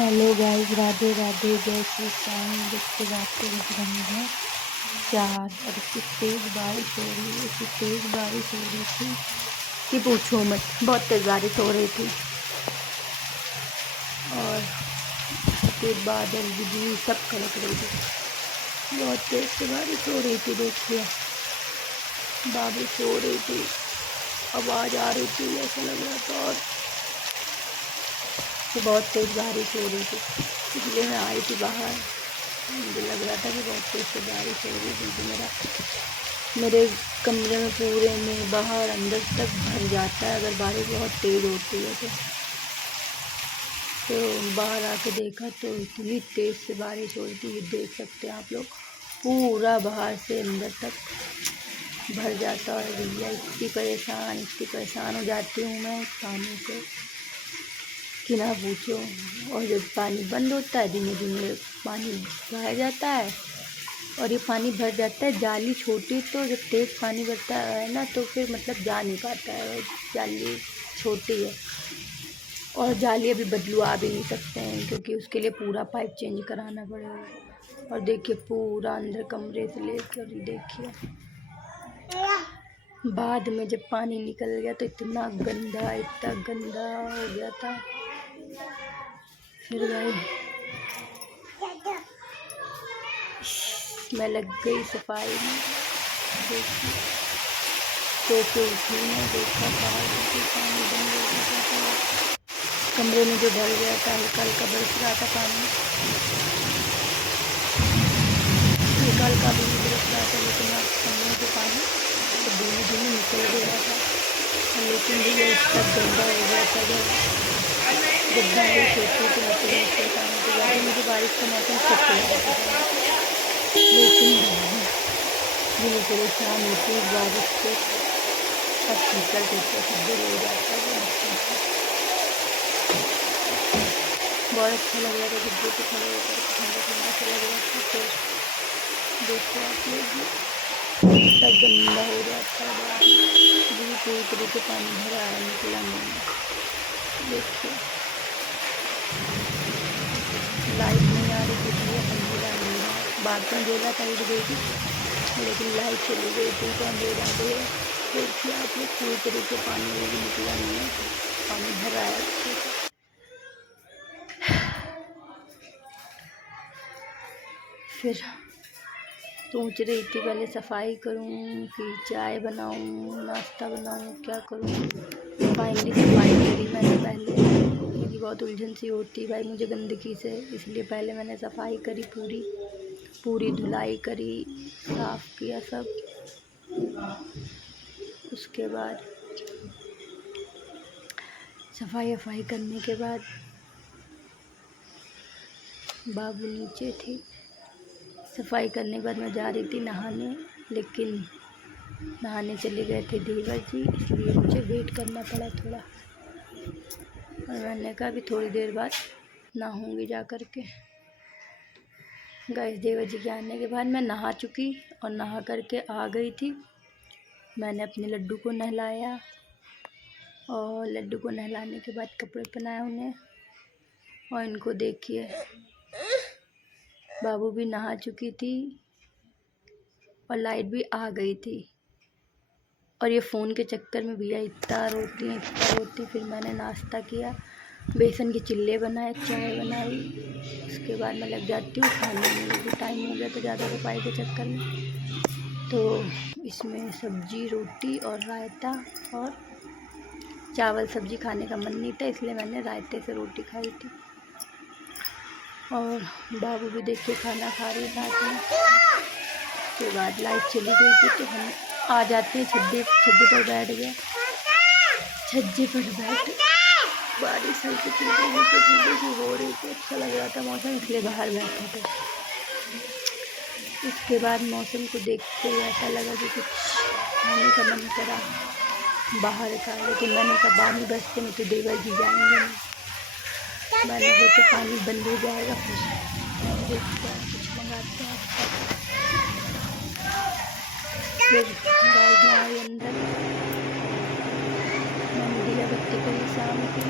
Hello guys, Radhe Radhe, जय श्री श्याम। देखते जाते बज रहे हैं 4 और इतनी तेज़ बारिश हो रही है, इतनी तेज़ बारिश हो रही थी कि पूछो मत। बहुत तेज़ बारिश हो रही थी और इसके बादल बिजली सब कड़क रही थी। बहुत तेज़ बारिश हो रही थी। देखिए बारिश हो रही थी, आवाज़ आ रही थी, ऐसा लग रहा था। और बहुत तेज़ बारिश हो रही थी, इसलिए मैं आई थी बाहर। मुझे लग रहा था कि बहुत तेज़ बारिश हो रही थी, क्योंकि मेरे कमरे में पूरे में बाहर अंदर तक भर जाता है अगर बारिश बहुत तेज़ होती है तो बाहर आके देखा तो इतनी तेज़ से बारिश हो रही थी। ये देख सकते हैं आप लोग, पूरा बाहर से अंदर तक भर जाता है। भैया इतनी परेशान हो जाती हूँ मैं इस पानी से कि ना पूछो। और जब पानी बंद होता है, धीमे धीमे पानी बह जाता है और ये पानी भर जाता है। जाली छोटी, तो जब तेज़ पानी भरता है ना तो फिर मतलब जा नहीं पाता है। जाली छोटी है और जाली अभी बदलवा भी नहीं सकते हैं, क्योंकि उसके लिए पूरा पाइप चेंज कराना पड़ेगा। और देखिए पूरा अंदर कमरे से लेकर देखिए, बाद में जब पानी निकल गया तो इतना गंदा हो गया था। फिर भाई मैं लग गई सफाई में। देखिए सो के उठी मैं, देखा बाहर से पानी बंद हो गया था। कमरे में जो भर गया था, हल्का हल्का बरस रहा था पानी, हल्का हल्का भी नहीं बरस रहा था, लेकिन अब कमरे से पानी तो धीमे धीमे निकल गया था। लेकिन भी ये सब गंदा हो गया था। जब बारिश होती तो मतलब ऐसे पानी तो ज़्यादा, मुझे बारिश का मौसम खूब लगता था, लेकिन मैं परेशान होती हूँ बारिश से। सब कीचड़ सब दूर हो जाता है। बहुत अच्छा लग रहा था जब पे खड़े होकर, ठंडा ठंडा सा लग रहा था। फिर देखो आप लोग, सब गंदा हो जाता है। पूरी तरह से पानी भरा है, निकला नहीं। देखिए लाइट नहीं आ रही थी, इसलिए अंधेरा बाद में बेला टाइट गई थी, लेकिन लाइट चली गई थी तो अंधेरा अंधेरा। देखिए आप लोग, पूरी तरह से पानी भी निकला नहीं है, पानी भरा है अच्छे से। फिर सोच रही थी पहले सफाई करूं, फिर चाय बनाऊं, नाश्ता बनाऊं, क्या करूं। फाइनली सफाई करी मैंने पहले, क्योंकि बहुत उलझन सी होती है भाई मुझे गंदगी से, इसलिए पहले मैंने सफाई करी, पूरी धुलाई करी, साफ़ किया सब। उसके बाद सफाई करने के बाद बाबू नीचे थे। सफाई करने के बाद मैं जा रही थी नहाने, लेकिन नहाने चले गए थे देवर जी, इसलिए मुझे वेट करना पड़ा थोड़ा। और मैंने कहा कि थोड़ी देर बाद नहाऊंगी जा कर के। गाइस देवर जी के आने के बाद मैं नहा चुकी और नहा करके आ गई थी। मैंने अपने लड्डू को नहलाया और लड्डू को नहलाने के बाद कपड़े पहनाए उन्हें। और इनको देखिए, बाबू भी नहा चुकी थी और लाइट भी आ गई थी। और ये फ़ोन के चक्कर में भैया इतना रोती। फिर मैंने नाश्ता किया, बेसन के चिल्ले बनाए, चाय बनाई। उसके बाद मैं लग जाती हूँ खाने में, लेकिन टाइम हो गया तो ज़्यादा सफाई के चक्कर में। तो इसमें सब्जी, रोटी और रायता और चावल सब्जी खाने का मन नहीं था, इसलिए मैंने रायते से रोटी खाई थी। और बाबू भी देखिए खाना खा रही था। उसके बाद लाइट चली गई थी तो हम आ जाते हैं छज्जे पर बैठ गए। बारिश हल्की सी हो रही थी, अच्छा लग रहा था मौसम, इसलिए बाहर बैठा था। उसके बाद मौसम को देखते हुए ऐसा लगा कि कुछ खाने का मन करा बाहर का, लेकिन मैंने कहा पानी बरसते में तो देवर जी जाएंगे नहीं। मैंने सोचा पानी बंद हो जाएगा फिर देखते हैं, कुछ मंगाते हैं। फिर गाइस में आई अंदर, मैंने दिया बत्ती करी शाम की,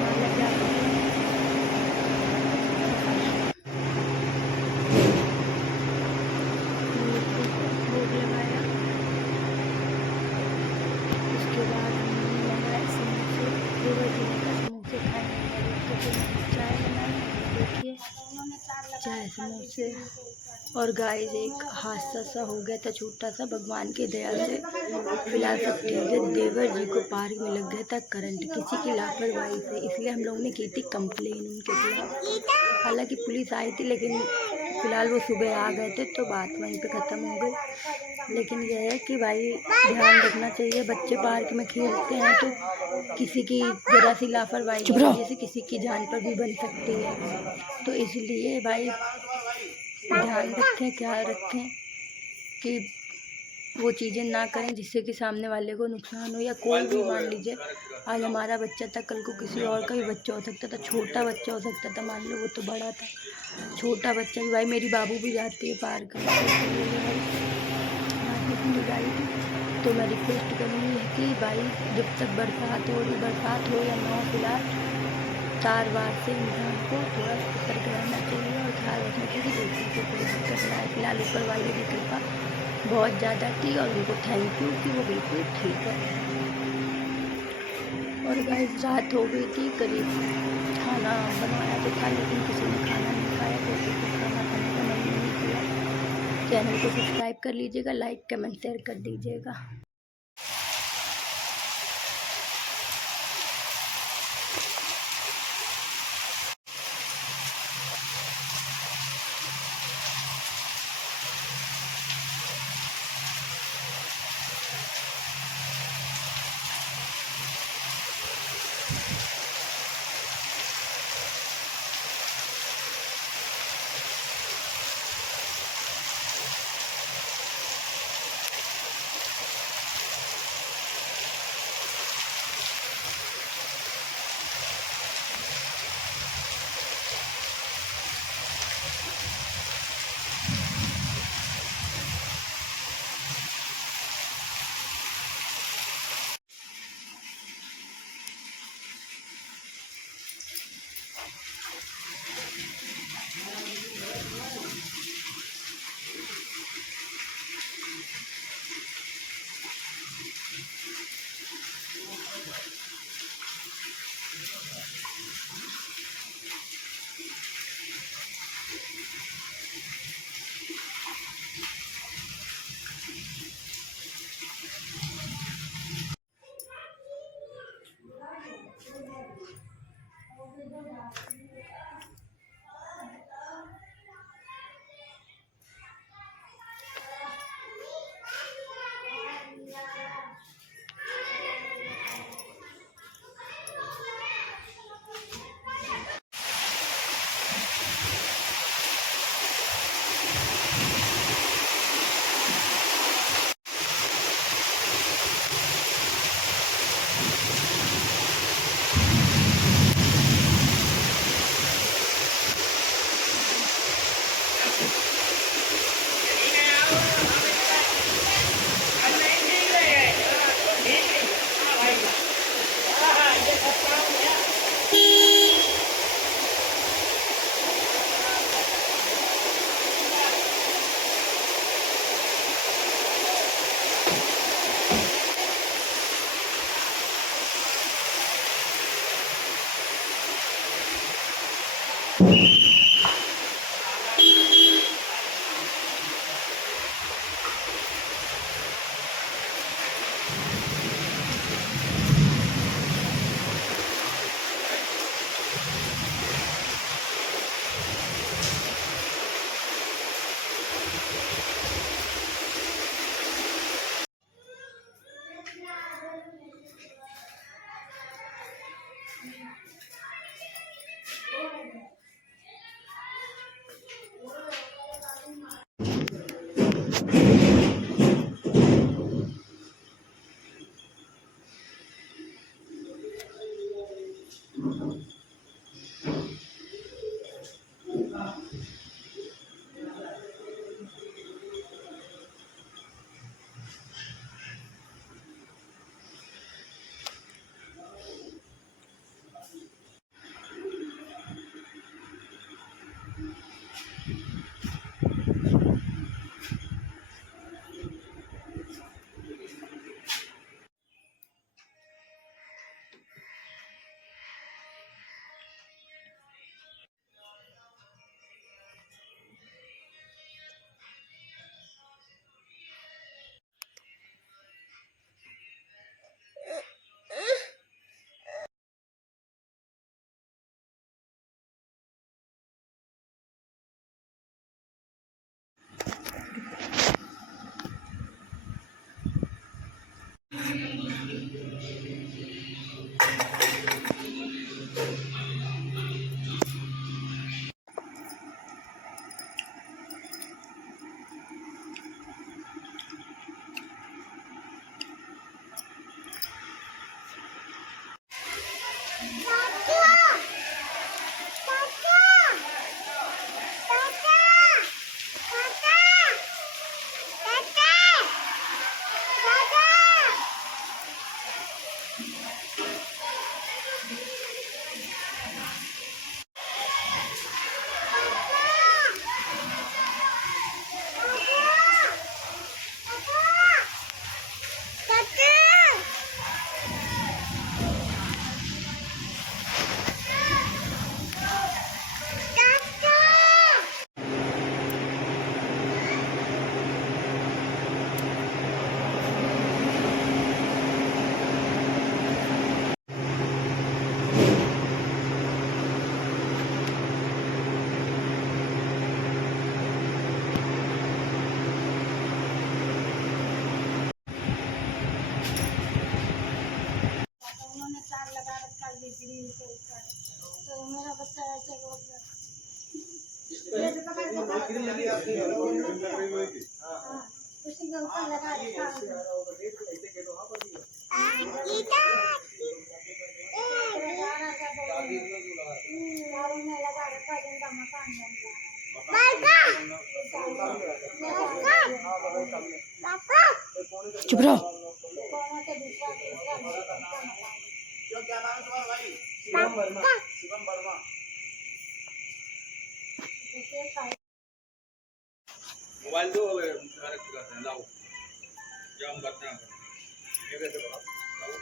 माला जाती है। चाय बनाई, देखिए चाय समोसे। और गाइस एक हादसा सा हो गया था छोटा सा, भगवान की दया से फिलहाल सब ठीक है। देवर जी को पार्क में लग गया था करंट किसी की लापरवाही से, इसलिए हम लोग ने की थी कंप्लेन उनके खिलाफ। हालांकि पुलिस आई थी, लेकिन फिलहाल वो सुबह आ गए थे तो बात वहीं पे ख़त्म हो गई। लेकिन यह है कि भाई ध्यान रखना चाहिए, बच्चे पार्क में खेलते हैं तो किसी की ज़रा सी लापरवाही की वजह से किसी की जान पर भी बन सकती है। तो इसलिए भाई ध्यान रखें, ख्याल रखें कि वो चीज़ें ना करें जिससे कि सामने वाले को नुकसान हो। या कोई भी मान लीजिए आज हमारा बच्चा था, कल को किसी और का भी बच्चा हो सकता था, छोटा बच्चा हो सकता था, मान लो वो तो बड़ा था, छोटा बच्चा भी। भाई मेरी बाबू भी जाती है पार्क में, जाई थी। तो मैं रिक्वेस्ट करूँगी कि भाई जब तक बरसात हो रही, बरसात हो या ना हो, फिलहाल तार वार से इंसान को थोड़ा सतर्क रहना चाहिए और ख्याल रखना चाहिए कि दूसरों को कोई दिक्कत ना आए। फिलहाल ऊपर वाले की कृपा बहुत ज़्यादा थी और उनको थैंक यू कि वो बिल्कुल ठीक है। और गाइस रात हो गई थी करीब, खाना बनाया तो था लेकिन किसी ने खाना नहीं खाया, तो किसी को खाना खाने का मन नहीं किया। चैनल को सब्सक्राइब कर लीजिएगा, लाइक कमेंट शेयर कर दीजिएगा। चुप रहो। क्या नाम है तुम्हारा भाई? शिवम वर्मा। शिवम वर्मा। मोबाइल दो डायरेक्ट करते हैं, लाओ क्या हम करते हैं ये कैसे बताओ, लाओ